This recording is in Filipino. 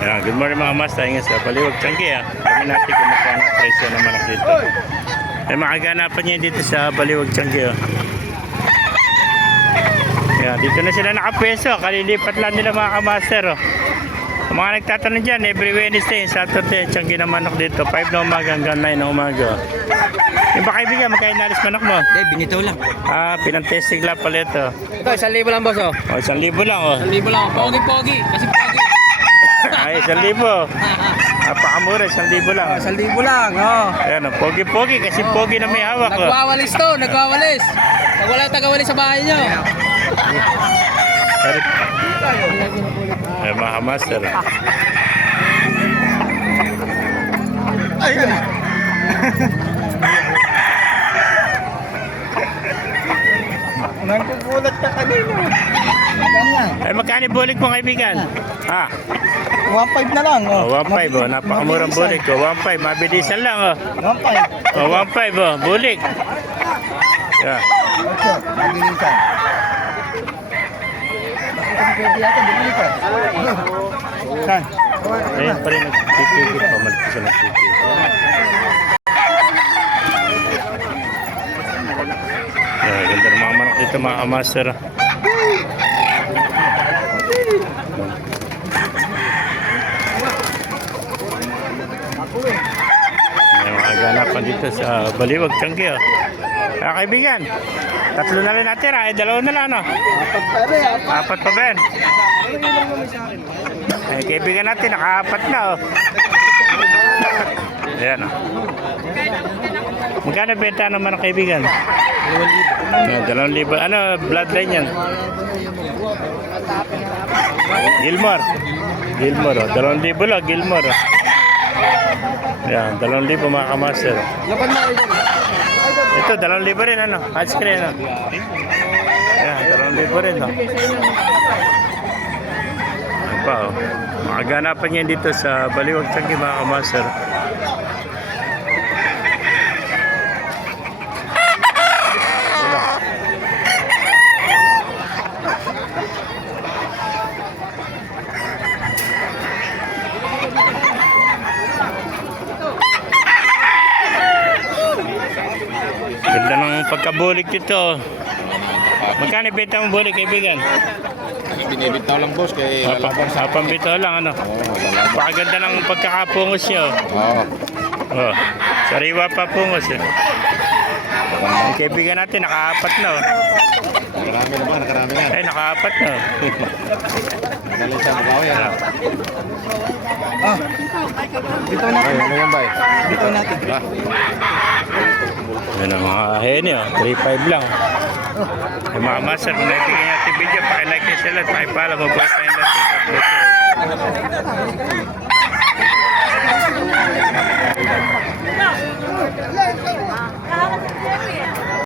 Ayan, good morning mga mas, tayo nga sa Baliwag Tiangge. Kami natin kung magkano ang presyo ng manok dito. May makaganapan niya dito sa Baliwag Tiangge. Ayan, dito na sila nakapwesto. Kalilipat lang nila mga kamaster. Ang mga nagtatanong dyan, every Wednesday, Saturday, Tiangge na manok dito. 5 na umaga hanggang 9 na umaga. Yung ba kaibigan, magkain nalis manok mo? Hindi, binitaw lang. Pinantesting lang pala ito. Ito, 1,000 lang boss oh. 1,000 lang 1,000 lang. Pogi-pogi. Kasi pogi. Ay, 1,000. Napakamura, 1,000 lang. 1,000 lang, oh. Ayan, pogi-pogi kasi pogi na may hawak. Nagwawalis to, nagwawalis. Pag wala tagawalis sa bahay nyo. Ay, mga master. Ayun. Nagpupulat ka kanina. Ay, magkano bulik mo kaibigan? 1,500 na lang, oh. 1,500 napakamurang bulik ko. 1,500, mabilisan lang 1,500. 1,500 bulik. Yeah. Ocho, mabilisan. Pwede yata, bumili ka. Saan? Ayun pa rin nagpipigit pa. Malaki siya nagpipigit. Yeah, ganda ng mga manok dito mga master. May mga ganapan dito sa Baliwag Tiangge. Kaibigan, 3 na rin natin ay 2 na lang no? 4 pa ba yan? Ay, kaibigan natin naka-4 na ayan magkano benta naman ang kaibigan? 2,000. Ano bloodline yan? Gilmore 2,000 lang Gilmore yan 2,000 mga kamaster. Ito 2,000 rin ano hot screen ano yan 2,000 rin no? Ano pa makaganapan yan dito sa Baliwag Tiangge mga kamaster. Ganda ng pagkabulik dito. Magkano benta mo bulik kaibigan? Binibitaw lang boss kay Pambitaw lang ano. Pakaganda ng pagkakapungos nyo. Oh, sariwa pa pungos eh. Ang kaibigan natin naka-4 na nakarami na. Ay naka-4 na Dali sa Bukawi ano. Dito natin. Ano yan bay? Dito natin. Yan ang mga heni 3,500 lang. Yung mga master, kung naibigyan natin video, pakilike nyo sila at pakipala, mabuhay tayong lahat.